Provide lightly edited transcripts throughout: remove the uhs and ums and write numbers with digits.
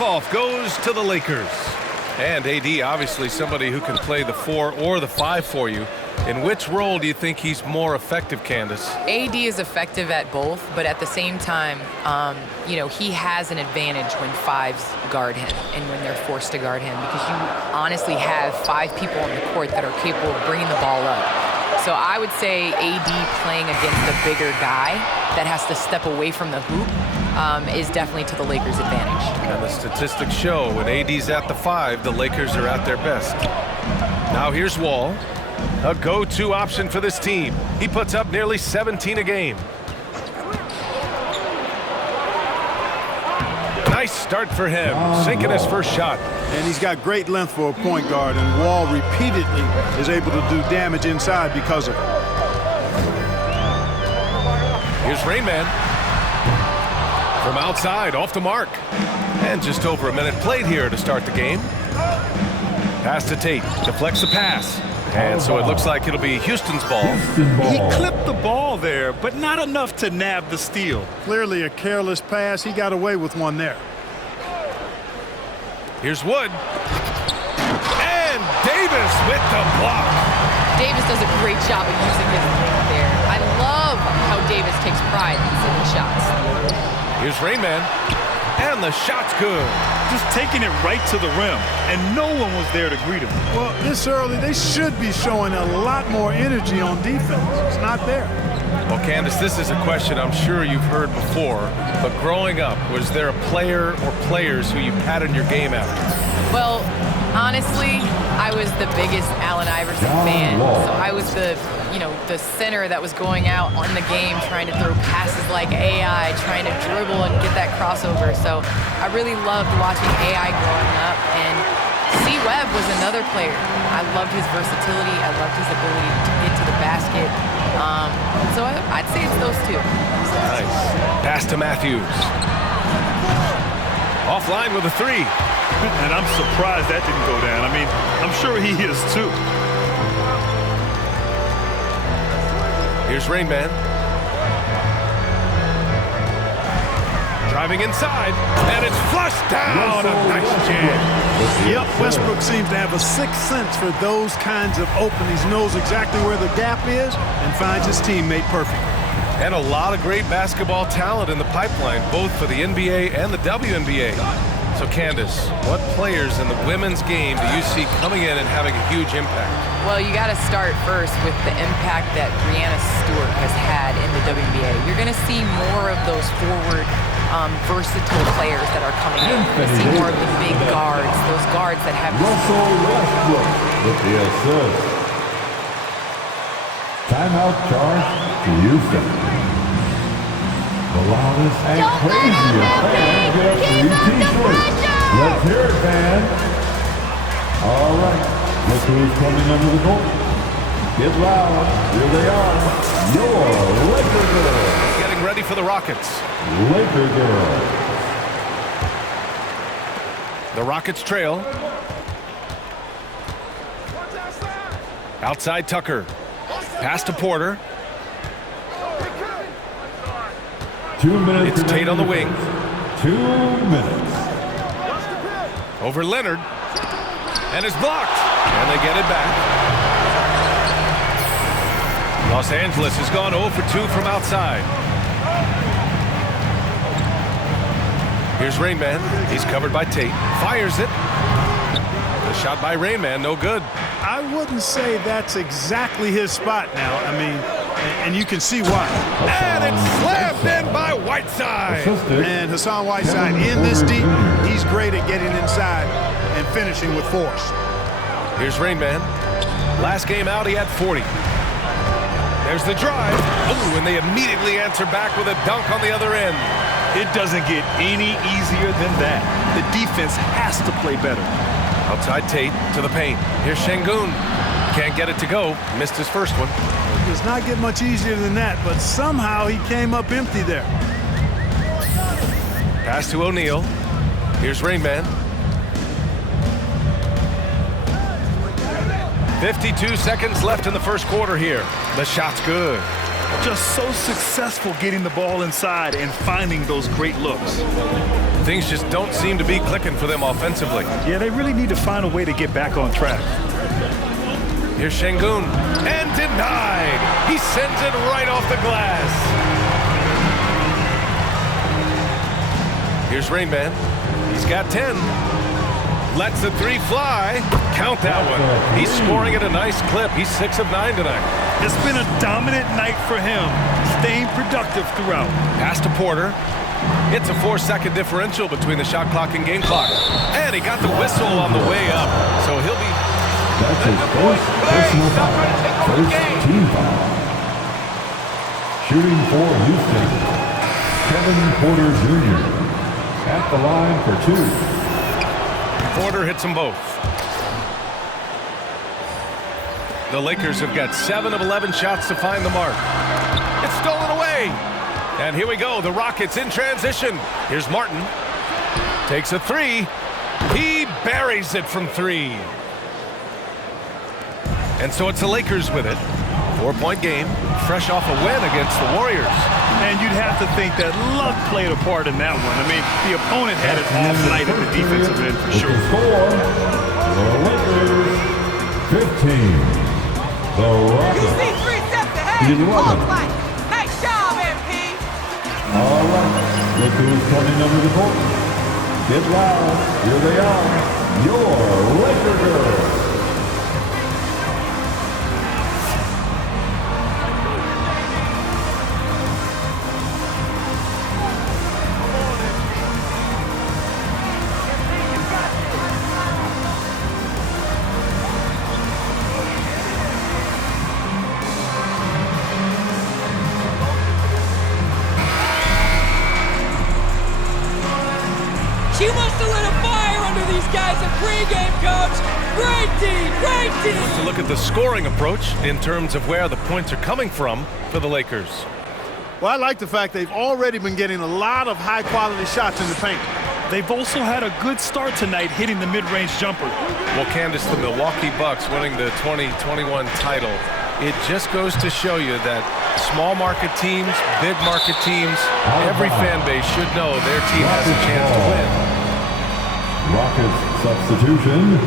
tip-off goes to the Lakers. And AD, obviously somebody who can play the 4 or the 5 for you. In which role do you think he's more effective, Candace? AD is effective at both, but at the same time, he has an advantage when 5s guard him and when they're forced to guard him, because you honestly have 5 people on the court that are capable of bringing the ball up. So I would say AD playing against a bigger guy that has to step away from the hoop is definitely to the Lakers' advantage. And the statistics show when AD's at the 5, the Lakers are at their best. Now here's Wall. A go-to option for this team. He puts up nearly 17 a game. Nice start for him, sinking his first shot. And he's got great length for a point guard, and Wall repeatedly is able to do damage inside because of it. Here's Rain Man. From outside, off the mark. And just over a minute played here to start the game. Pass to Tate, deflects the pass. And so it looks like it'll be Houston's ball. He clipped the ball there, but not enough to nab the steal. Clearly a careless pass. He got away with one there. Here's Wood. And Davis with the block. Davis does a great job of using his length there. I love how Davis takes pride in hitting shots. Here's Rain Man. And the shot's good. Just taking it right to the rim, and no one was there to greet him. Well, this early, they should be showing a lot more energy on defense. It's not there. Well, Candace, this is a question I'm sure you've heard before, but growing up, was there a player or players who you patterned your game after? Well, honestly, I was the biggest Allen Iverson fan. So I was the center that was going out on the game trying to throw passes like AI, trying to dribble and get that crossover. So I really loved watching AI growing up. And C. Webb was another player. I loved his versatility. I loved his ability to get to the basket. So I'd say it's those two. Nice. Pass to Matthews. Offline with a 3. And I'm surprised that didn't go down. I mean, I'm sure he is too. Here's Rain Man. Driving inside, and it's flushed down. A nice jam. Yep, Westbrook seems to have a sixth sense for those kinds of openings. Knows exactly where the gap is and finds his teammate perfect. And a lot of great basketball talent in the pipeline, both for the NBA and the WNBA. So, Candace, what players in the women's game do you see coming in and having a huge impact? Well, you got to start first with the impact that Breanna Stewart has had in the WNBA. You're going to see more of those forward, versatile players that are coming in. You're going to see more of the big guards, those guards that have... Russell Westbrook with the assist. Timeout charge to Houston. The loudest and craziest fans get free t-shirts. Let's hear it, man. All right, look who's coming under the court. Get loud. Here they are. Your Laker girls. Getting ready for the Rockets. Laker girls. The Rockets trail. Outside Tucker. Pass to Porter. 2 minutes. It's Tate on the wing. 2 minutes. Over Leonard. And it's blocked. And they get it back. Los Angeles has gone 0 for 2 from outside. Here's Rain Man. He's covered by Tate. Fires it. The shot by Rain Man, no good. I wouldn't say that's exactly his spot now. I mean, and you can see why. And it's slammed in by Whiteside. And Hassan Whiteside in this deep, he's great at getting inside and finishing with force. Here's Rain Man. Last game out, he had 40. There's the drive. Ooh, and they immediately answer back with a dunk on the other end. It doesn't get any easier than that. The defense has to play better. Outside Tate to the paint. Here's Şengün. Can't get it to go. Missed his first one. It does not get much easier than that, but somehow he came up empty there. Pass to O'Neal. Here's Rain Man. 52 seconds left in the first quarter here. The shot's good. Just so successful getting the ball inside and finding those great looks. Things just don't seem to be clicking for them offensively. Yeah, they really need to find a way to get back on track. Here's Şengün, and denied. He sends it right off the glass. Here's Rain Man. He's got 10. Lets the three fly. Count that one. He's scoring at a nice clip. He's 6 of 9 tonight. It's been a dominant night for him, staying productive throughout. Pass to Porter. It's a 4-second differential between the shot clock and game clock. And he got the whistle on the way up. So he'll be... That's his first personal foul. First team foul. Shooting for Houston, Kevin Porter Jr. at the line for 2. Porter hits them both. The Lakers have got 7 of 11 shots to find the mark. It's stolen away. And here we go. The Rockets in transition. Here's Martin. Takes a 3. He buries it from 3. And so it's the Lakers with it. 4-point game, fresh off a win against the Warriors. And you'd have to think that luck played a part in that one. I mean, the opponent had an off night at the defensive end for sure. Score, the Lakers 15. The Rockets. You see 3 steps ahead. 11. Nice job, MP. All right, Lakers coming under the court. Get loud. Here they are. Your Laker girls. She wants to lit a fire under these guys at pregame, coach. Great team, great team. To look at the scoring approach in terms of where the points are coming from for the Lakers. Well, I like the fact they've already been getting a lot of high-quality shots in the paint. They've also had a good start tonight hitting the mid-range jumper. Well, Candace, the Milwaukee Bucks winning the 2021 title, it just goes to show you that small market teams, big market teams, every fan base should know their team has a chance to win. Rockets substitution.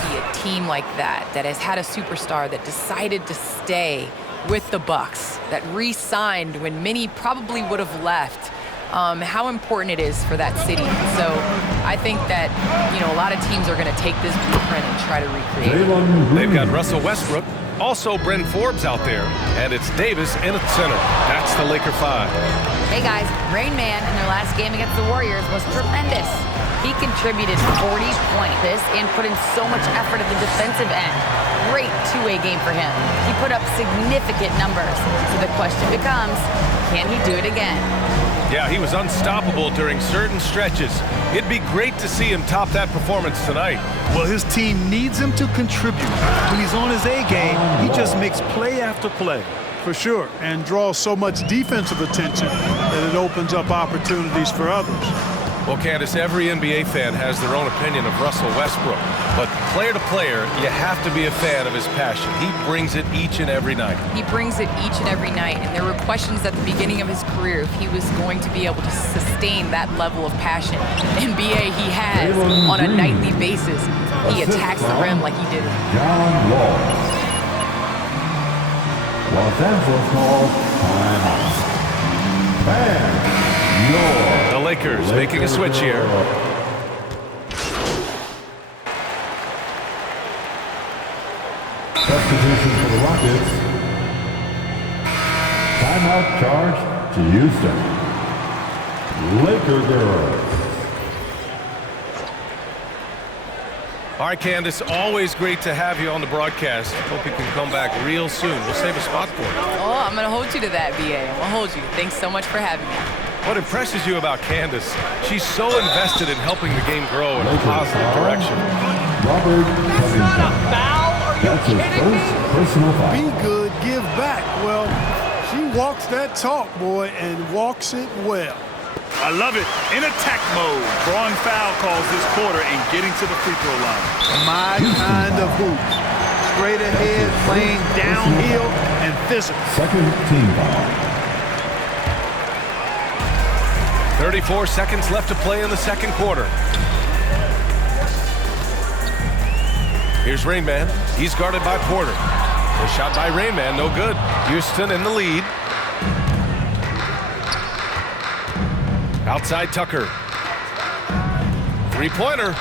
See a team like that has had a superstar that decided to stay with the Bucks, that re-signed when many probably would have left. How important it is for that city. So I think that, a lot of teams are going to take this blueprint and try to recreate it. They've got Russell Westbrook, also Bryn Forbes out there, and it's Davis in at center. That's the Laker 5. Hey guys, Rain Man in their last game against the Warriors was tremendous. He contributed 40 points and put in so much effort at the defensive end. Great two-way game for him. He put up significant numbers. So the question becomes, can he do it again? Yeah, he was unstoppable during certain stretches. It'd be great to see him top that performance tonight. Well, his team needs him to contribute. When he's on his A game, he just makes play after play. For sure, and draws so much defensive attention that it opens up opportunities for others. Well, Candace, every NBA fan has their own opinion of Russell Westbrook. But player to player, you have to be a fan of his passion. He brings it each and every night. He brings it each and every night, and there were questions at the beginning of his career if he was going to be able to sustain that level of passion. NBA he has on a nightly basis. He attacks the rim like he did. John Wall. Los Angeles calls timeout. The Lakers making a switch here. Substitution for the Rockets. Timeout charge to Houston. Laker girls. All right, Candace, always great to have you on the broadcast. Hope you can come back real soon. We'll save a spot for you. Oh, I'm going to hold you to that, BA. I'm going to hold you. Thanks so much for having me. What impresses you about Candace? She's so invested in helping the game grow in a positive direction. Robert That's not a foul. Are you That's his kidding me? first personal foul. Be good, give back. Well, she walks that talk, boy, and walks it well. I love it. In attack mode. Drawing foul calls this quarter and getting to the free throw line. My kind of hoops. Straight ahead, playing downhill, and physical. Second team foul. 34 seconds left to play in the second quarter. Here's Rain Man. He's guarded by Porter. The shot by Rain Man, no good. Houston in the lead. Outside Tucker. Three-pointer.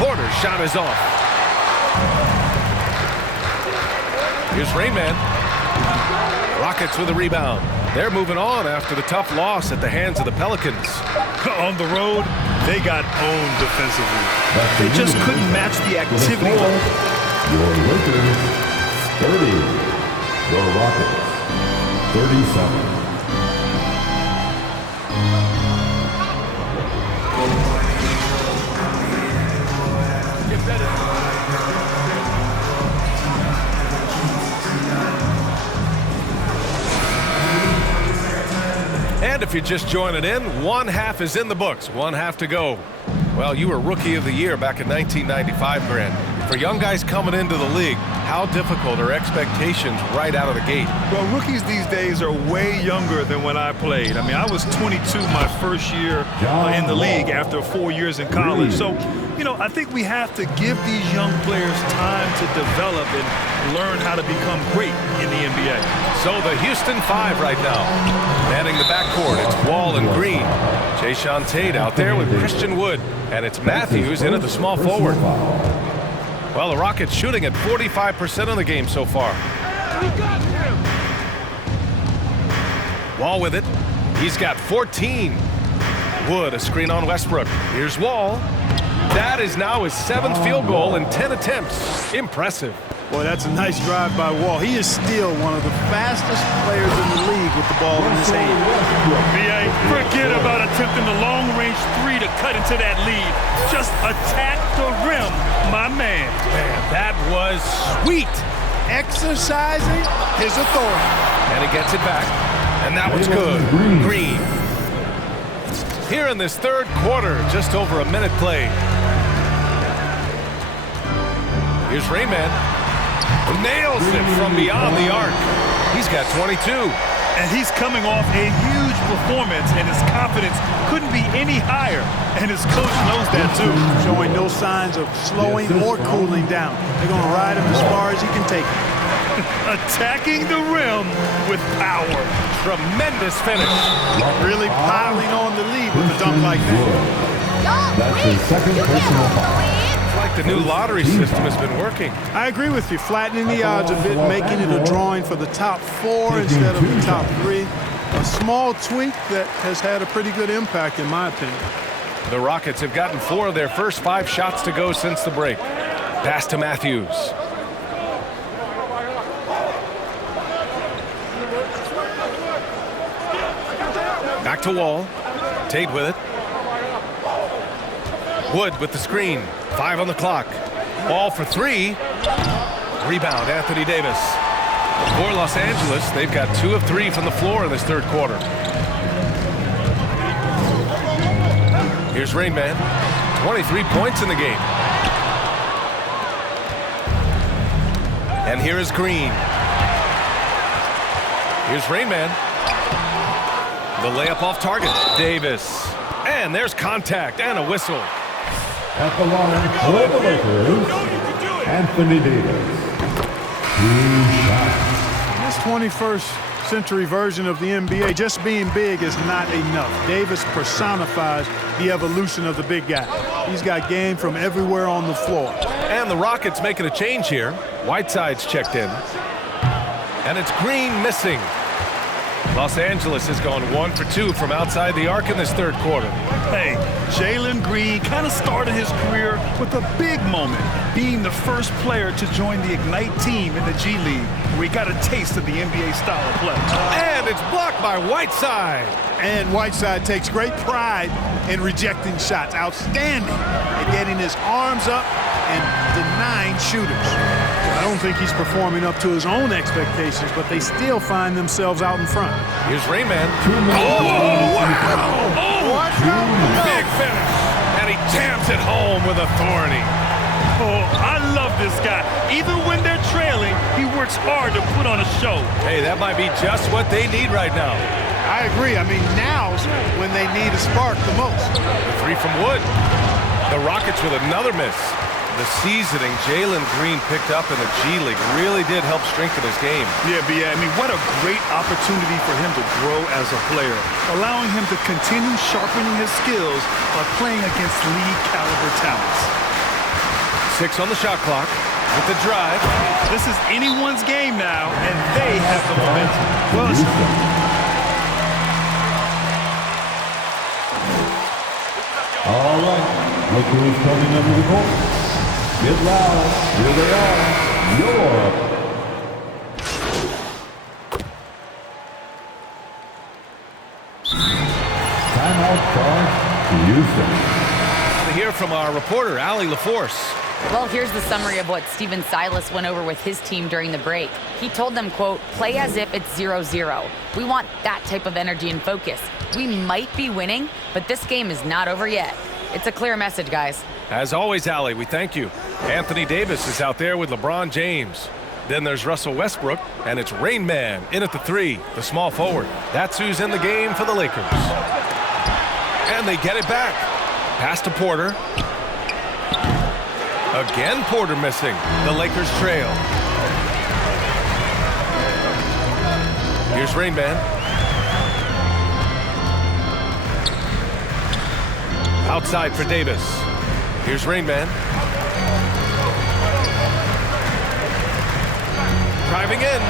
Porter's shot is off. Here's Rain Man. Rockets with a rebound. They're moving on after the tough loss at the hands of the Pelicans. On the road, they got owned defensively. They just couldn't match the activity. Your Lakers, 30. Your Rockets, 37. And if you're just joining in, one half is in the books, one half to go. Well, you were Rookie of the Year back in 1995, Grant. For young guys coming into the league, how difficult are expectations right out of the gate? Well, rookies these days are way younger than when I played. I mean, I was 22 my first year in the league after 4 years in college. So, you know, I think we have to give these young players time to develop and learn how to become great in the NBA. So the Houston Five right now. Manning the backcourt, it's Wall and Green. Jayshawn Tate out there with Christian Wood. And it's Matthews in at the small forward. Well, the Rockets shooting at 45% of the game so far. Wall with it. He's got 14. Wood, a screen on Westbrook. Here's Wall. That is now his 7th field goal in 10 attempts. Impressive. Boy, that's a nice drive by Wall. He is still one of the fastest players in the league with the ball in his hand. B.A., forget about attempting the long-range three to cut into that lead. Just attack the rim, my man. Man, that was sweet. Exercising his authority. And he gets it back. And that was good. Green. Here in this third quarter, just over a minute played. Here's Rain Man. Nails it from beyond the arc. He's got 22. And he's coming off a huge performance, and his confidence couldn't be any higher. And his coach knows that, too. Showing no signs of slowing or cooling down. They're going to ride him as far as he can take it. Attacking the rim with power. Tremendous finish. Really piling on the lead with a dunk like that. That's his second personal foul. Like the new lottery system has been working. I agree with you. Flattening the odds a bit, making it a drawing for the top 4 instead of the top 3. A small tweak that has had a pretty good impact, in my opinion. The Rockets have gotten 4 of their first 5 shots to go since the break. Pass to Matthews. Back to Wall. Tate with it. Wood with the screen. 5 on the clock. Ball for 3. Rebound, Anthony Davis. For Los Angeles, they've got 2 of 3 from the floor in this third quarter. Here's Rain Man. 23 points in the game. And here is Green. Here's Rain Man. The layup off target. Davis. And there's contact and a whistle. At the line for the Lakers, Anthony Davis. 2 shots. This 21st century version of the NBA, just being big is not enough. Davis personifies the evolution of the big guy. He's got game from everywhere on the floor. And the Rockets making a change here. Whiteside's checked in. And it's Green missing. Los Angeles has gone 1 for 2 from outside the arc in this third quarter. Hey, Jalen Green kind of started his career with a big moment, being the first player to join the Ignite team in the G League, where he got a taste of the NBA style of play. And it's blocked by Whiteside. And Whiteside takes great pride in rejecting shots. Outstanding at getting his arms up and denying shooters. don't think he's performing up to his own expectations, but they still find themselves out in front. Here's Rain Man. Oh, wow! Oh, big finish. And he jams it home with authority. Oh, I love this guy. Even when they're trailing, he works hard to put on a show. Hey, that might be just what they need right now. I agree. I mean, now's when they need a spark the most. The three from Wood. The Rockets with another miss. The seasoning Jalen Green picked up in the G League really did help strengthen his game. Yeah, I mean, what a great opportunity for him to grow as a player, allowing him to continue sharpening his skills by playing against league-caliber talents. 6 on the shot clock with the drive. This is anyone's game now, and they have the momentum. Well, all right, look who's coming under the court. Get loud. Here they are. You're up. Timeout charge to Houston. To hear from our reporter, Allie LaForce. Well, here's the summary of what Steven Silas went over with his team during the break. He told them, quote, play as if it's 0-0. We want that type of energy and focus. We might be winning, but this game is not over yet. It's a clear message, guys. As always, Allie, we thank you. Anthony Davis is out there with LeBron James. Then there's Russell Westbrook, and it's Rain Man in at the 3, the small forward. That's who's in the game for the Lakers. And they get it back. Pass to Porter. Again, Porter missing. The Lakers trail. Here's Rain Man. Outside for Davis. Here's Rain Man. Driving in.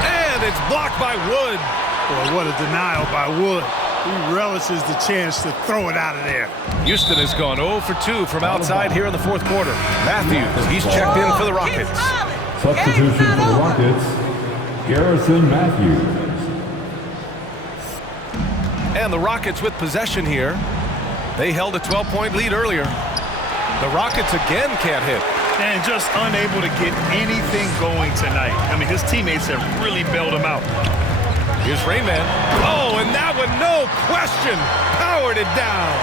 And it's blocked by Wood. Boy, what a denial by Wood. He relishes the chance to throw it out of there. Houston has gone 0 for 2 from outside here in the fourth quarter. Matthews, he's checked in for the Rockets. Substitution for the Rockets, Garrison Matthews. And the Rockets with possession here. They held a 12-point lead earlier. The Rockets again can't hit. And just unable to get anything going tonight. I mean, his teammates have really bailed him out. Here's Rain Man. Oh, and that one, no question, powered it down.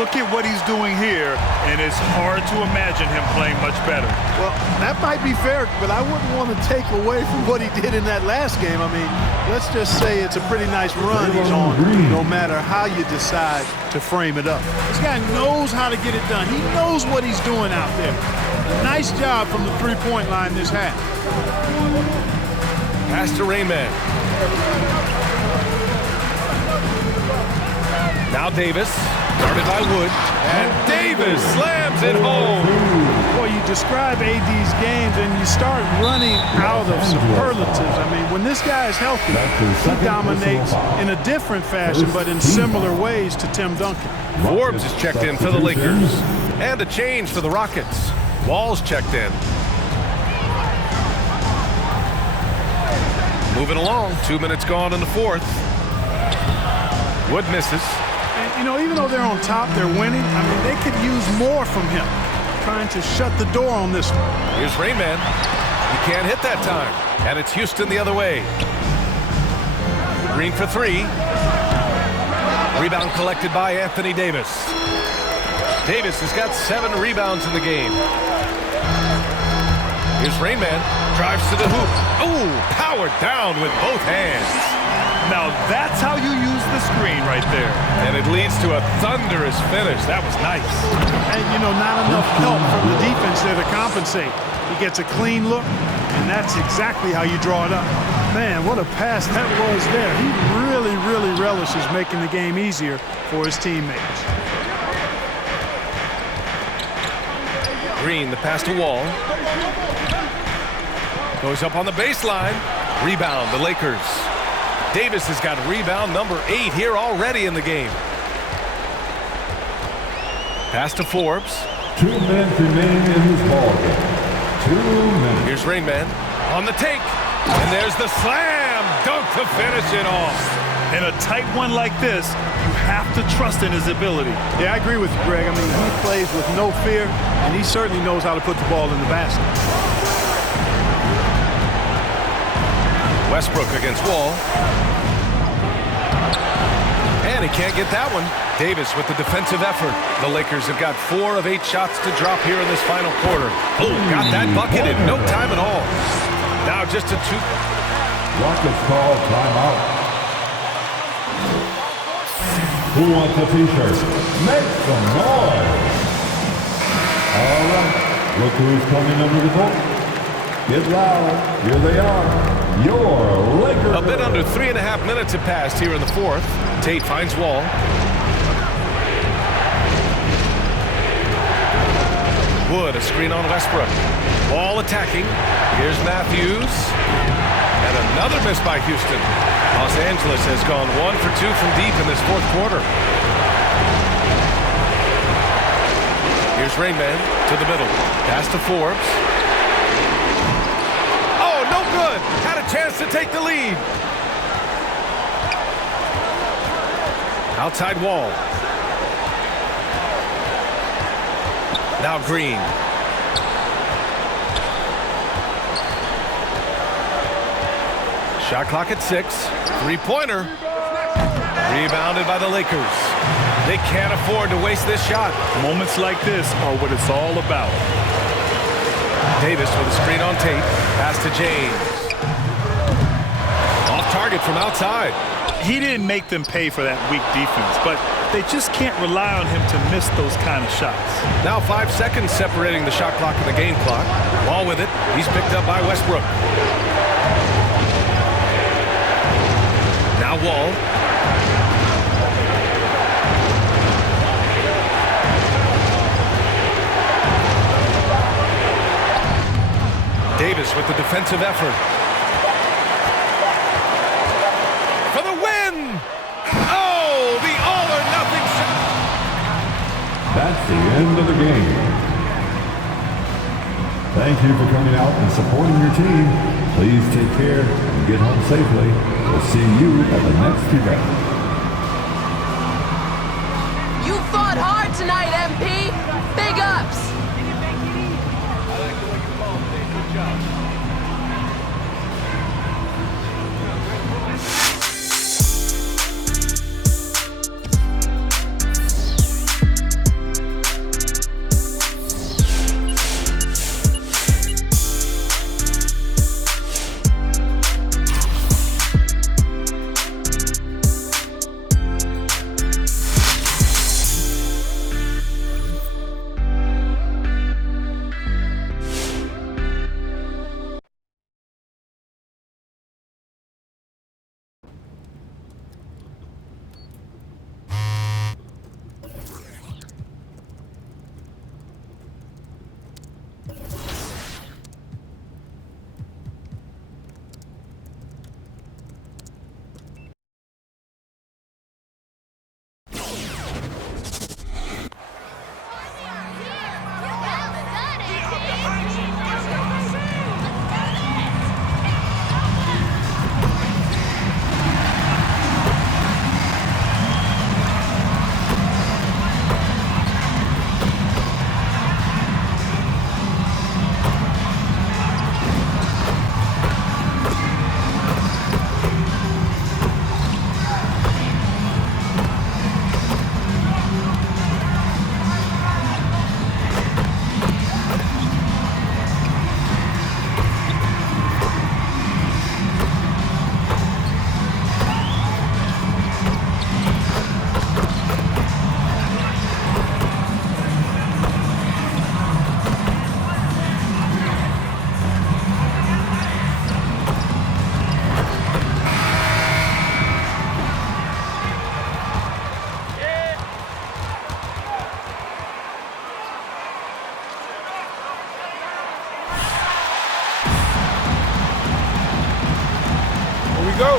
Look at what he's doing here, and it's hard to imagine him playing much better. Well, that might be fair, but I wouldn't want to take away from what he did in that last game. I mean, let's just say it's a pretty nice run he's on, no matter how you decide to frame it up. This guy knows how to get it done. He knows what he's doing out there. Nice job from the three-point line this half. Pass to Rain Man. Now Davis, guarded by Wood, and Davis slams it home. Boy, you describe AD's games and you start running out of superlatives. I mean, when this guy is healthy, he dominates in a different fashion, but in similar ways to Tim Duncan. Forbes is checked in for the Lakers, and a change for the Rockets. Wall's checked in. Moving along, 2 minutes gone in the fourth. Wood misses. And, you know, even though they're on top, they're winning. I mean, they could use more from him, trying to shut the door on this one. Here's Rain Man. He can't hit that time, and it's Houston the other way. Green for 3. Rebound collected by Anthony Davis. Davis has got 7 rebounds in the game. Here's Rain Man, drives to the hoop. Oh, powered down with both hands. Now that's how you use the screen right there. And it leads to a thunderous finish. That was nice. And, you know, not enough help from the defense there to compensate. He gets a clean look, and that's exactly how you draw it up. Man, what a pass that was there. He really, really relishes making the game easier for his teammates. Green, the pass to Wall. Goes up on the baseline. Rebound, the Lakers. Davis has got rebound number 8 here already in the game. Pass to Forbes. 2 minutes remain in this ballgame. 2 minutes. Here's Rain Man on the take. And there's the slam dunk to finish it off. In a tight one like this, you have to trust in his ability. Yeah, I agree with you, Greg. I mean, he plays with no fear, and he certainly knows how to put the ball in the basket. Westbrook against Wall. And he can't get that one. Davis with the defensive effort. The Lakers have got 4 of 8 shots to drop here in this final quarter. Oh, got that bucket in no time at all. Now just a 2. Rockets call timeout. Who wants a t-shirt? Make some noise. All right, look who's coming under the court. Get loud. Here they are. Your Lakers. A bit under 3.5 minutes have passed here in the fourth. Tate finds Wall. Wood, a screen on Westbrook. Wall attacking. Here's Matthews. And another miss by Houston. Los Angeles has gone 1 for 2 from deep in this fourth quarter. Here's Rain Man to the middle. Pass to Forbes. Oh, no good. Had a chance to take the lead. Outside Wall. Now Green. Shot clock at 6. Three-pointer. Rebounded by the Lakers. They can't afford to waste this shot. Moments like this are what it's all about. Davis with a screen on Tate. Pass to James. Off target from outside. He didn't make them pay for that weak defense, but they just can't rely on him to miss those kind of shots. Now 5 seconds separating the shot clock and the game clock. Wall with it. He's picked up by Westbrook. Now Wall. Davis with the defensive effort. For the win! Oh, the all-or-nothing shot! That's the end of the game. Thank you for coming out and supporting your team. Please take care and get home safely. We'll see you at the next event. You fought hard tonight, MP. Big ups. Go.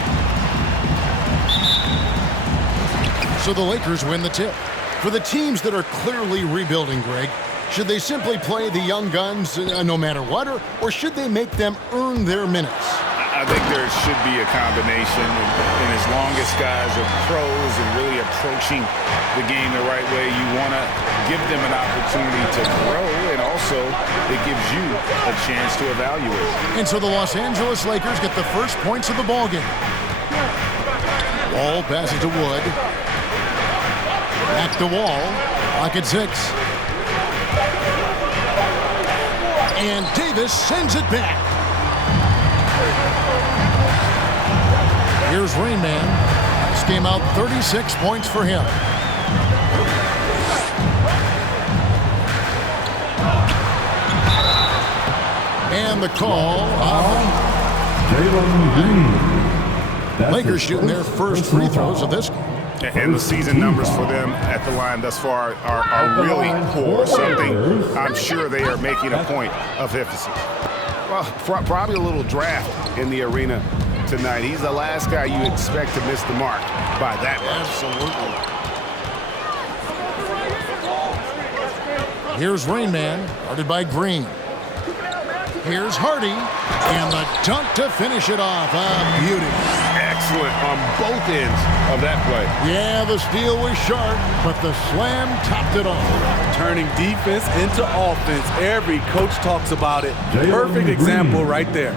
So the Lakers win the tip. For the teams that are clearly rebuilding, Greg, should they simply play the young guns no matter what, or should they make them earn their minutes? I think there should be a combination, and as longest guys are pros and really approaching the game the right way. You want to give them an opportunity to grow, and also it gives you a chance to evaluate. And so the Los Angeles Lakers get the first points of the ballgame. Wall passes to Wood. Back to Wall. Clock at 6. And Davis sends it back. Here's Rain Man. This game out 36 points for him. And the call on Jalen Green. Lakers shooting their first free throws of this game. And the season numbers for them at the line thus far are really poor. Something I'm sure they are making a point of emphasis. Well, probably a little draft in the arena tonight. He's the last guy you expect to miss the mark by that much. Absolutely. Here's Rain Man, guarded by Green. Here's Hardy, and the dunk to finish it off. A beauty. Excellent on both ends of that play. Yeah, the steal was sharp, but the slam topped it off. Turning defense into offense. Every coach talks about it. Perfect example right there.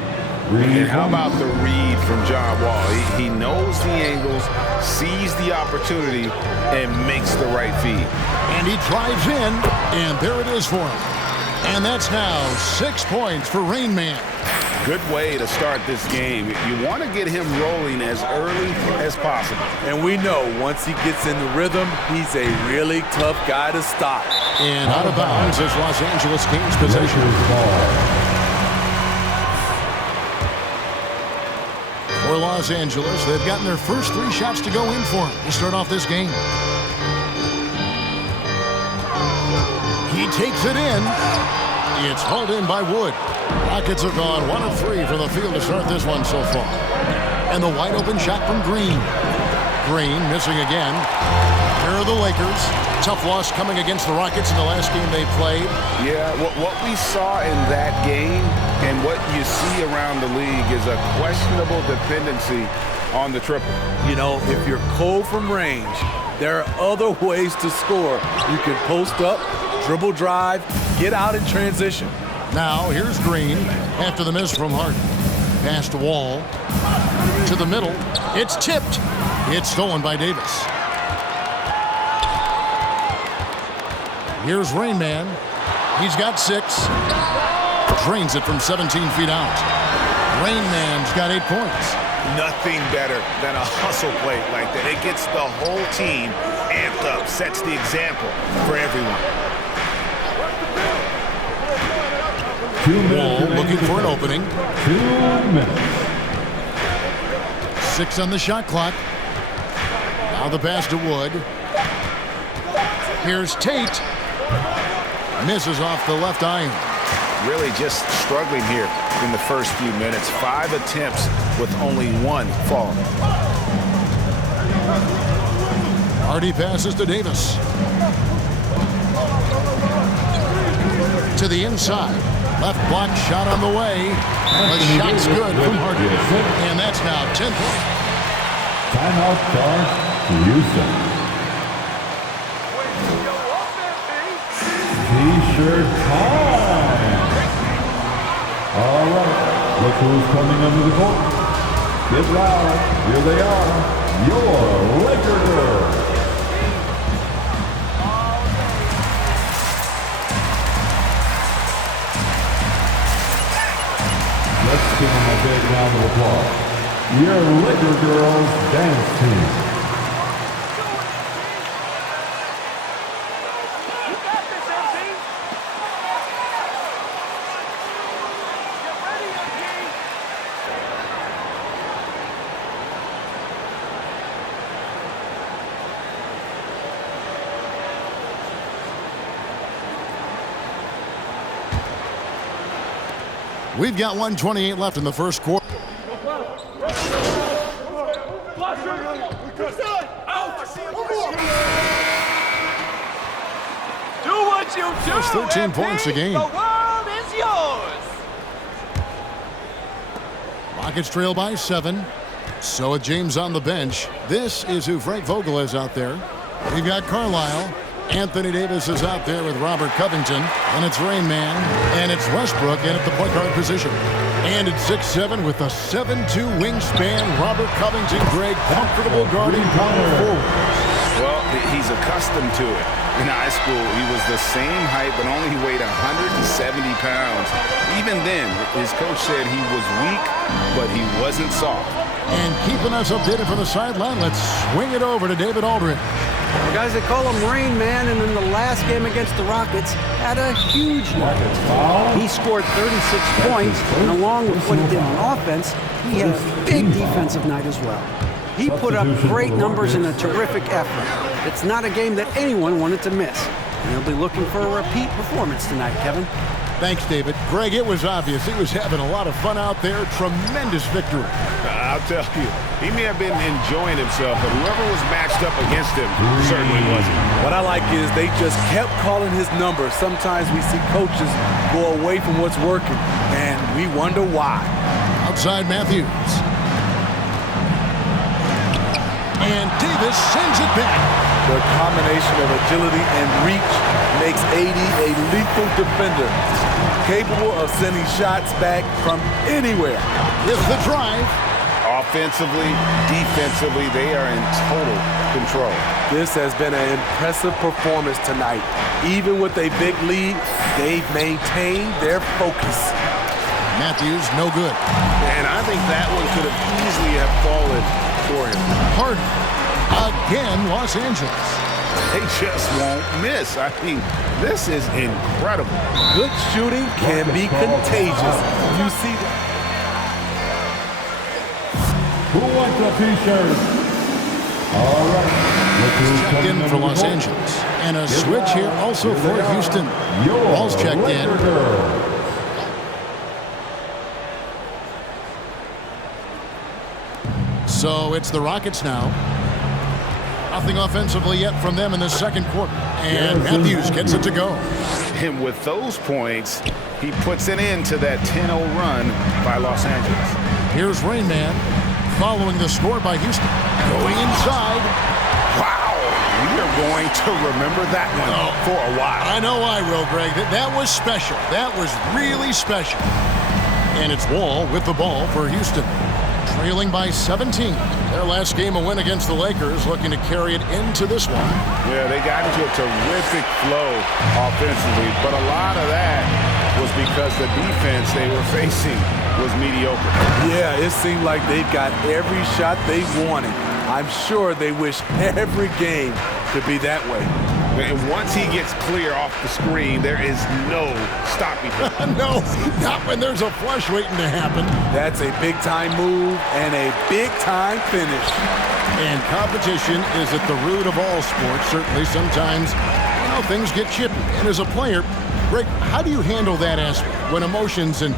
And how about the read from John Wall? He knows the angles, sees the opportunity, and makes the right feed. And he drives in, and there it is for him. And that's now 6 points for Rain Man. Good way to start this game. You want to get him rolling as early as possible. And we know once he gets in the rhythm, he's a really tough guy to stop. And out of bounds is Los Angeles Kings possession. For Los Angeles, they've gotten their first 3 shots to go in for him to start off this game. He takes it in. It's hauled in by Wood. Rockets have gone 1 of 3 from the field to start this one so far. And the wide open shot from Green. Green missing again. Here are the Lakers. Tough loss coming against the Rockets in the last game they played. Yeah, what we saw in that game and what you see around the league is a questionable dependency on the triple. You know, if you're cold from range, there are other ways to score. You can post up, dribble drive, get out in transition. Now, here's Green after the miss from Harden. Pass to Wall. To the middle. It's tipped. It's stolen by Davis. Here's Rain Man. He's got 6. Drains it from 17 feet out. Rain Man's got 8 points. Nothing better than a hustle play like that. It gets the whole team amped up, sets the example for everyone. Wall looking for an opening. 2 minutes. 6 on the shot clock. Now the pass to Wood. Here's Tate. Misses off the left iron. Really just struggling here in the first few minutes. 5 attempts with only 1 falling. Hardy passes to Davis. To the inside. Left block shot on the way. The shot's good from Hardy. And that's now 10 points. Timeout charge to Houston. T-shirt time. All right. Look who's coming under the court. Get loud. Here they are. Your Laker girls. Let's give them a big round of applause. Your Laker girls dance team. We've got 1:28 left in the first quarter. Do what you do. That's 13 points a game. The world is yours. Rockets trail by 7. So with James on the bench, this is who Frank Vogel is out there. We've got Carlisle. Anthony Davis is out there with Robert Covington. And it's Rain Man. And it's Westbrook in at the point guard position. And at 6'7" with a 7'2" wingspan, Robert Covington, Greg, comfortable guarding power forward. Well, he's accustomed to it. In high school, he was the same height, but only he weighed 170 pounds. Even then, his coach said he was weak, but he wasn't soft. And keeping us updated from the sideline, let's swing it over to David Aldridge. Well, guys, they call him Rain Man, and in the last game against the Rockets, had a huge night. He scored 36 points, and along with what he did on offense, he had a big defensive night as well. He put up great numbers in a terrific effort. It's not a game that anyone wanted to miss. And he'll be looking for a repeat performance tonight, Kevin. Thanks, David. Greg, it was obvious. He was having a lot of fun out there. Tremendous victory. I'll tell you, he may have been enjoying himself, but whoever was matched up against him certainly wasn't. What I like is they just kept calling his number. Sometimes we see coaches go away from what's working, and we wonder why. Outside Matthews. And Davis sends it back. The combination of agility and reach makes AD a lethal defender, capable of sending shots back from anywhere. With the drive. Offensively, defensively, they are in total control. This has been an impressive performance tonight. Even with a big lead, they've maintained their focus. Matthews, no good. And I think that one could have easily have fallen for him. Harden, again, Los Angeles. They just won't miss. I mean, this is incredible. Good shooting can be contagious. You see that. Who wants a t-shirt? All right. Checked in for Los Angeles. And a switch here also for Houston. Ball's checked in. So it's the Rockets now. Nothing offensively yet from them in the second quarter. And Matthews gets it to go. And with those points, he puts an end to that 10-0 run by Los Angeles. Here's Rain Man following the score by Houston. Going inside. Wow. We are going to remember that one for a while. I know I will, Greg. That was special. That was really special. And it's Wall with the ball for Houston. Trailing by 17. Their last game a win against the Lakers, looking to carry it into this one. Yeah, they got into a terrific flow offensively, but a lot of that was because the defense they were facing was mediocre. Yeah, it seemed like they got every shot they wanted. I'm sure they wish every game could be that way. And once he gets clear off the screen, there is no stopping him. No, not when there's a flush waiting to happen. That's a big-time move and a big-time finish. And competition is at the root of all sports. Certainly sometimes, things get chippy. And as a player, Greg, how do you handle that aspect when emotions and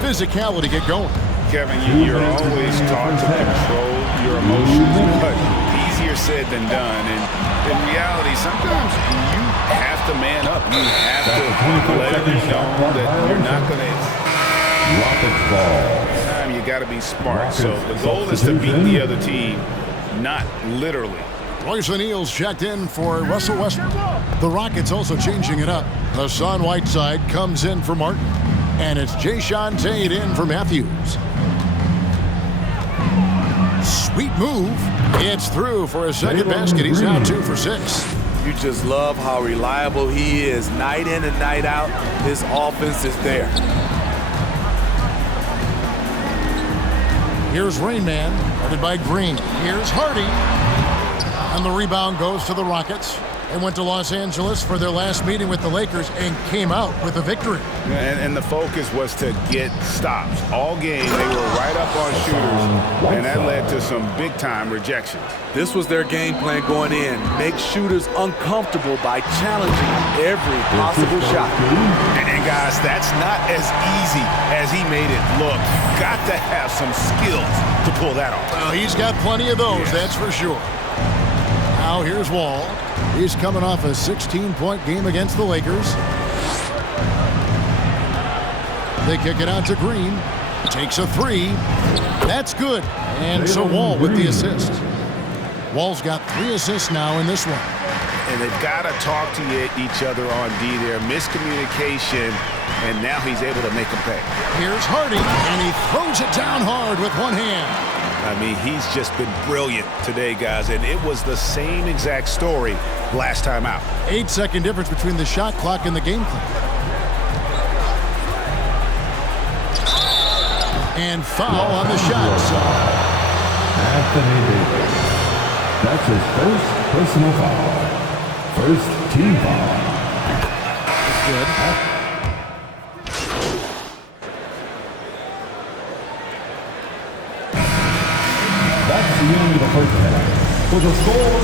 physicality get going? Kevin, you're always taught to control your emotions, but easier said than done. And in reality, sometimes you have to man up. You have to let it be known that you're not going to. Rockets ball. Time you got to be smart. So the goal is to beat the other team, not literally. Royce O'Neal's checked in for Russell Westbrook. The Rockets also changing it up. Hassan Whiteside comes in for Martin. And it's Jayshawn Tate in for Matthews. Sweet move. It's through for a second basket. He's now 2 for 6. You just love how reliable he is. Night in and night out, his offense is there. Here's Rain Man, headed by Green. Here's Hardy. And the rebound goes to the Rockets. They went to Los Angeles for their last meeting with the Lakers and came out with a victory. And the focus was to get stops. All game, they were right up on shooters, and that led to some big-time rejections. This was their game plan going in. Make shooters uncomfortable by challenging every possible shot. And guys, that's not as easy as he made it look. Got to have some skills to pull that off. Well, he's got plenty of those, that's for sure. Now here's Wall. He's coming off a 16-point game against the Lakers. They kick it out to Green. Takes a three. That's good. And so Wall with the assist. Wall's got 3 assists now in this one. And they've got to talk to each other on D there. Miscommunication, and now he's able to make them pay. Here's Hardy, and he throws it down hard with one hand. I mean, he's just been brilliant today, guys, and it was the same exact story last time out. 8-second difference between the shot clock and the game clock. And foul on the shot. Anthony Davis. That's his first personal foul. First team foul. Good. That's the end of the first half. For the score,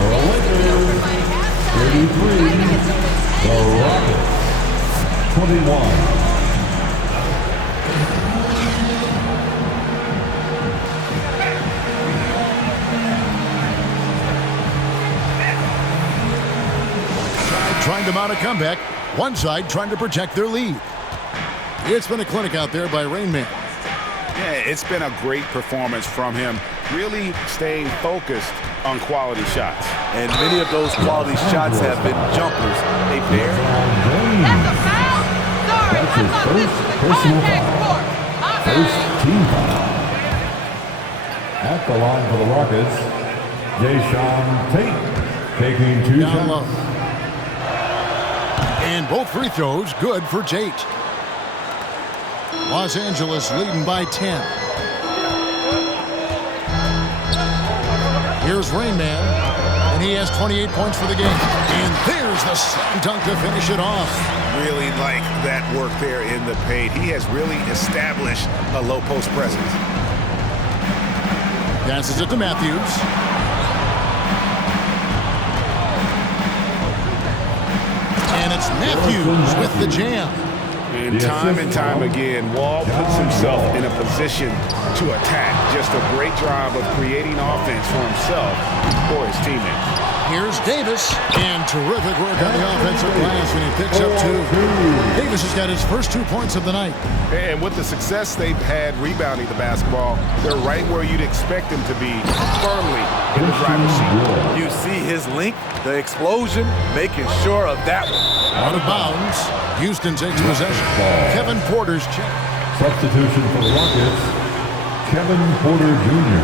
the Lakers 33, the Rockets 21. Trying to mount a comeback. One side trying to protect their lead. It's been a clinic out there by Rain Man. Yeah, it's been a great performance from him, really staying focused on quality shots. And many of those quality shots have been jumpers. They bear. That's a foul? Sorry, that's his first personal foul. First team foul. At the line for the Rockets, Jayshawn Tate taking 2 shots. And both free throws good for Tate. Los Angeles leading by 10. Here's Rain Man, and he has 28 points for the game. And there's the slam dunk to finish it off. Really like that work there in the paint. He has really established a low post presence. Passes it to Matthews. And it's Matthews with the jam. And time again, Wall puts himself in a position to attack. Just a great job of creating offense for himself or his teammates. Here's Davis, and terrific work on the offensive glass when he picks up 2. Davis has got his first 2 points of the night. And with the success they've had rebounding the basketball, they're right where you'd expect them to be, firmly in the driver's seat. You see his length, the explosion, making sure of that one. Out of bounds. Houston takes possession. Kevin Porter's check. Substitution for the Rockets, Kevin Porter Jr.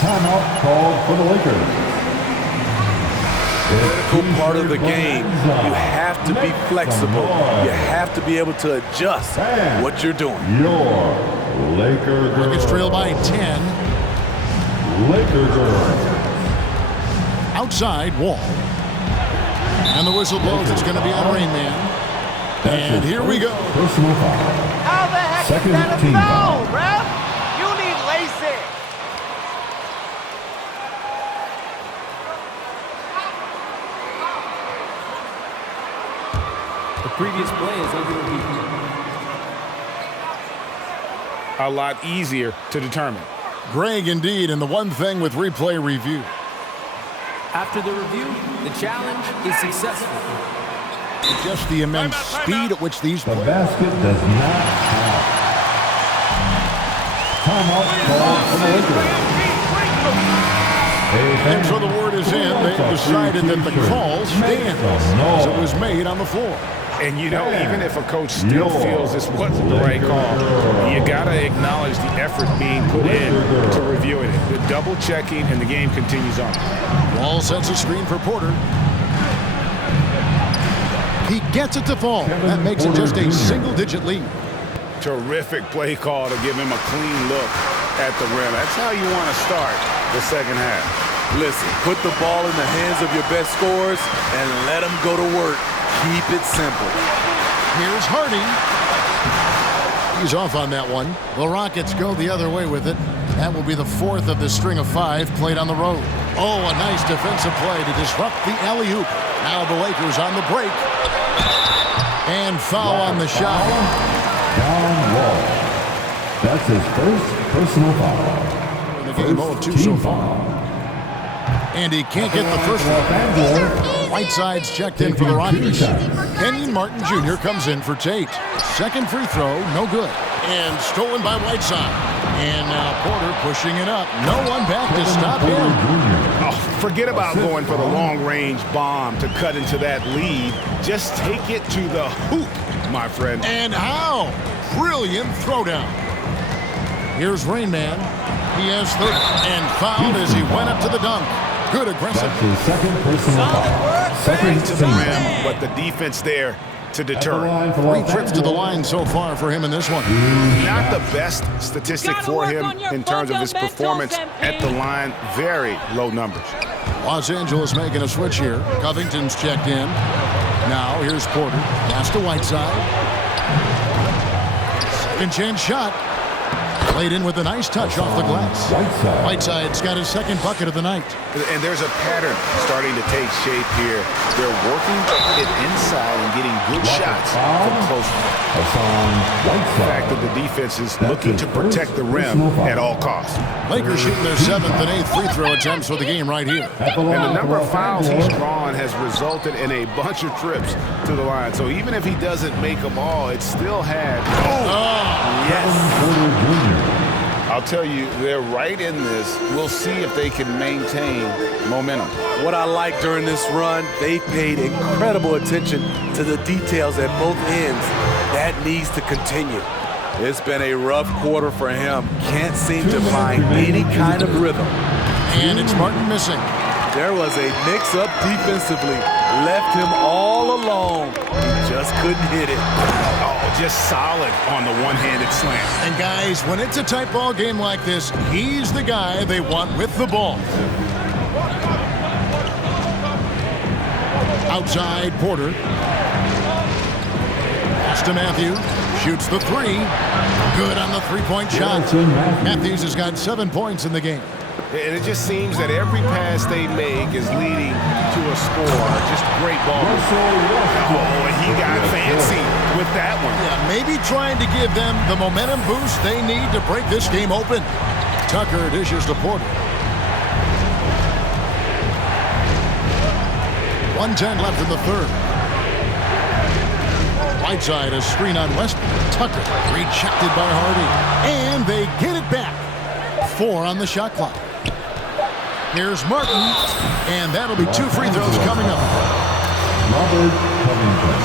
Timeout called for the Lakers. Critical part of the game. You have to be flexible. You have to be able to adjust what you're doing. Your Laker girls. Rockets trail by 10. Laker girls. Outside, Wall. And the whistle blows. It's going to be on Rain Man. And here we go. Personal foul. How the heck Second is that a team foul, foul. ref? You need LASIK. The previous play is under review. A lot easier to determine. Greg, indeed, and the one thing with replay review. After the review, the challenge is successful. Just the immense speed at which these The basket does not count. Timeout called for the Lakers. And so the word is in. They decided that the call stands as it was made on the floor. And, you know, even if a coach still feels this wasn't the right call, you got to acknowledge the effort being put in to reviewing it. The double checking, and the game continues on. Wall sets a screen for Porter. He gets it to fall. That makes it just a single-digit lead. Terrific play call to give him a clean look at the rim. That's how you want to start the second half. Listen, put the ball in the hands of your best scorers and let them go to work. Keep it simple. Here's Hardy. He's off on that one. The Rockets go the other way with it. That will be the 4th of the string of 5 played on the road. Oh, a nice defensive play to disrupt the alley-oop. Now the Lakers on the break. And foul on the shot. John Wall. That's his first personal foul. In the game, 0-2 so far. And he can't get the first one. Whiteside's checked in for the Rockets. Kenyon Martin Jr. comes in for Tate. Second free throw, no good. And stolen by Whiteside. And now Porter pushing it up. No one back to stop him. Oh, forget about going for the long-range bomb to cut into that lead. Just take it to the hoop, my friend. And how? Brilliant throwdown. Here's Rain Man. He has 30 and fouled as he went up to the dunk. Good aggressive. That's his second personal foul. Second to the rim, but the defense there to deter. 3 trips to the line so far for him in this one. Not the best statistic for him in terms of his performance at the line. Very low numbers. Los Angeles making a switch here. Covington's checked in. Now here's Porter. Pass to Whiteside. Second chance shot. Played in with a nice touch off the glass. Whiteside's got his second bucket of the night. And there's a pattern starting to take shape here. They're working it inside and getting good shots from close. The fact that the defense is looking to protect the rim at all costs. Lakers shooting their 7th and 8th free throw attempts for the game right here. And the number of fouls he's drawn has resulted in a bunch of trips to the line. So even if he doesn't make them all, it still had. Yes. I'll tell you, they're right in this. We'll see if they can maintain momentum. What I like during this run, they paid incredible attention to the details at both ends. That needs to continue. It's been a rough quarter for him. Can't seem to find any kind of rhythm. And it's Martin missing. There was a mix-up defensively. Left him all alone. He just couldn't hit it. Oh, just solid on the one-handed slam. And guys, when it's a tight ball game like this, he's the guy they want with the ball. Outside, Porter. Pass to Matthews. Shoots the 3. Good on the three-point shot. Matthews has got 7 points in the game. And it just seems that every pass they make is leading to a score. Just great ball. Oh, and he got fancy with that one. Yeah, maybe trying to give them the momentum boost they need to break this game open. Tucker dishes to Porter. 1:10 left in the third. Whiteside, a screen on Westbrook. Tucker rejected by Hardy. And they get it back. 4 on the shot clock. Here's Martin, and that'll be 2 free throws coming up. Robert Covington.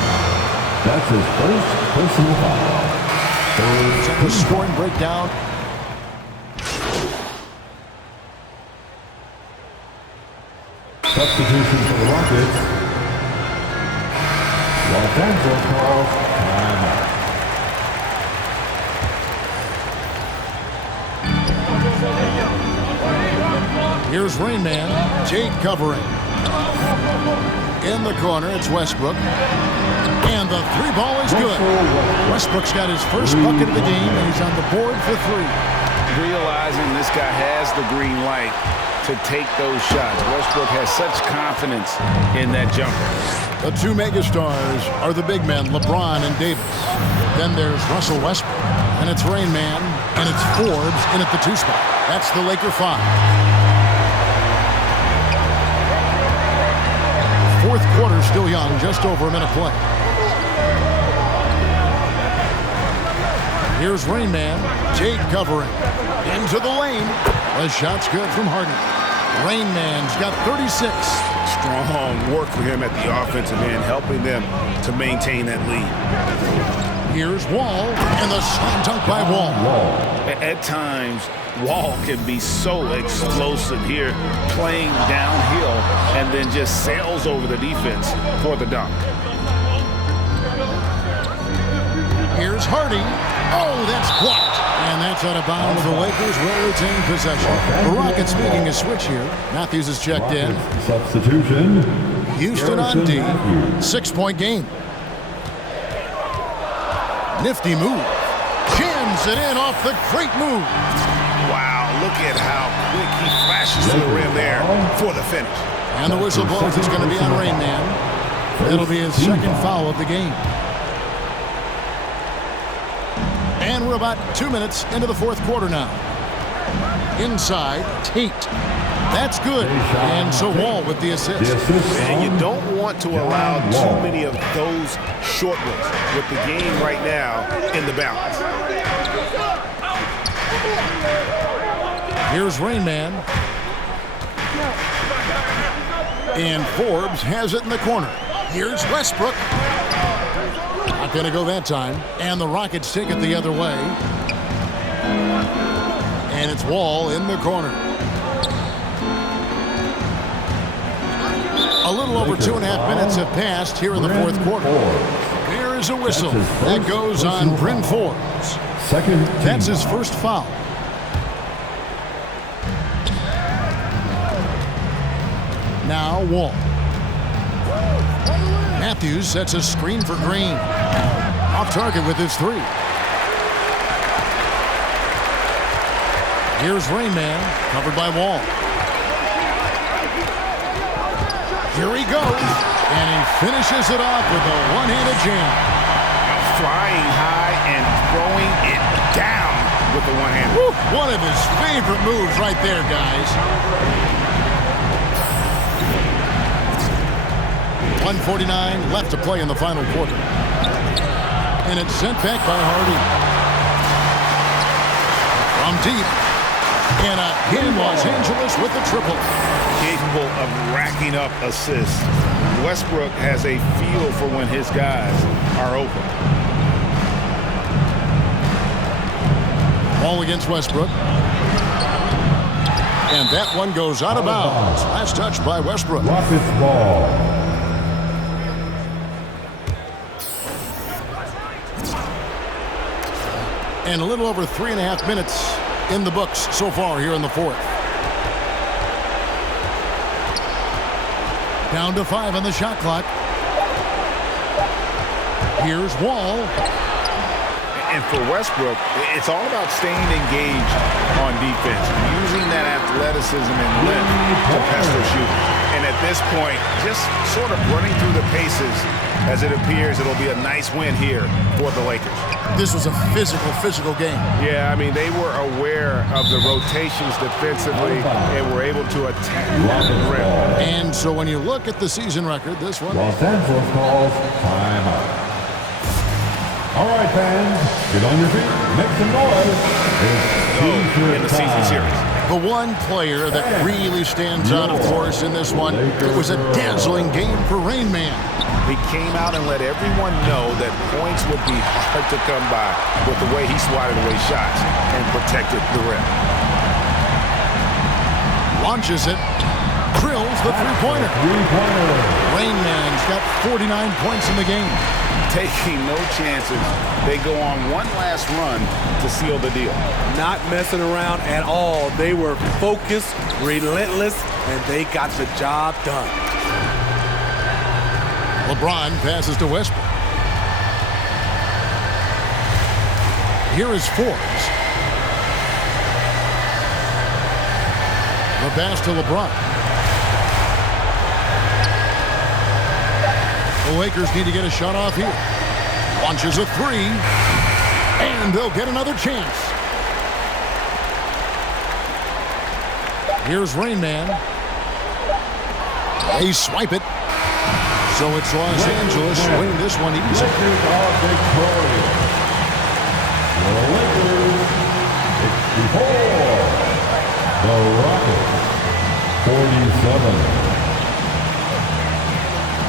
That's his first personal foul. Check the scoring breakdown. Substitution for the Rockets. Los Angeles calls timeout. Here's Rain Man. Jake covering. In the corner, it's Westbrook. And the 3 ball is good. Westbrook's got his first bucket of the game, and he's on the board for 3. Realizing this guy has the green light to take those shots. Westbrook has such confidence in that jumper. The 2 megastars are the big men, LeBron and Davis. Then there's Russell Westbrook, and it's Rain Man, and it's Forbes in at the 2 spot. That's the Laker 5. Fourth quarter still young, just over a minute play. Here's Rain Man. Jade covering. Into the lane. The shot's good from Hardy. Rain Man's got 36. Strong work for him at the offensive end, helping them to maintain that lead. Here's Wall, and the slam dunk by Wall. At times, Wall can be so explosive here, playing downhill, and then just sails over the defense for the dunk. Here's Hardy. Oh, that's blocked. And that's out of bounds. The Lakers will retain possession. The Rockets making a switch here. Matthews is checked in. Substitution. Houston on D. 6-point game. Nifty move. Jams it in off the great move. Wow, look at how quick he flashes to the rim there for the finish. And the whistle blows. It's going to be on Rain Man. It'll be his second foul of the game. And we're about 2 minutes into the fourth quarter now. Inside, Tate. That's good. And so Wall with the assist. And you don't want to allow too many of those short ones with the game right now in the balance. Here's Rain Man. And Forbes has it in the corner. Here's Westbrook. Not going to go that time. And the Rockets take it the other way. And it's Wall in the corner. A little over 2.5 minutes have passed here in the fourth quarter. There is a whistle that goes on Bryn Forbes. That's his first foul. Now Wall. Matthews sets a screen for Green. Off target with his three. Here's Rain Man, covered by Wall. Here he goes, and he finishes it off with a one-handed jam. Flying high and throwing it down with the one-hand. One of his favorite moves right there, guys. 1:49 left to play in the final quarter. And it's sent back by Hardy. From deep. And again, Los Angeles with the triple. Capable of racking up assists. Westbrook has a feel for when his guys are open. Ball against Westbrook. And that one goes out of bounds. Last touch by Westbrook. Rockets ball. And a little over 3.5 minutes in the books so far here in the fourth. Down to 5 on the shot clock. Here's Wall. And for Westbrook, it's all about staying engaged on defense, using that athleticism and length to pester shooters. And at this point, just sort of running through the paces as it appears it'll be a nice win here for the Lakers. This was a physical game. Yeah, I mean, they were aware of the rotations defensively and were able to attack the rim. And so when you look at the season record, this one. Los Angeles calls timeout. All right, fans, get on your feet, make some noise. It's in the season series. The one player that really stands out, of course, in this one, it was a dazzling game for Rain Man. He came out and let everyone know that points would be hard to come by with the way he swatted away shots and protected the rim. Launches it, drills the three-pointer. Rain Man's got 49 points in the game. Taking no chances, they go on one last run to seal the deal. Not messing around at all. They were focused, relentless, and they got the job done. LeBron passes to Westbrook. Here is Forbes. The pass to LeBron. The Lakers need to get a shot off here. Launches a three. And they'll get another chance. Here's Rain Man. They swipe it. So it's Los Angeles winning this one easy. Lakers are victorious. The Lakers 64. The Rockets 47.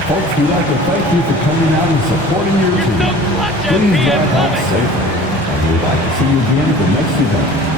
Folks, we'd like to thank you for coming out and supporting your team. Please drive home safely. And we'd like to see you again at the next event.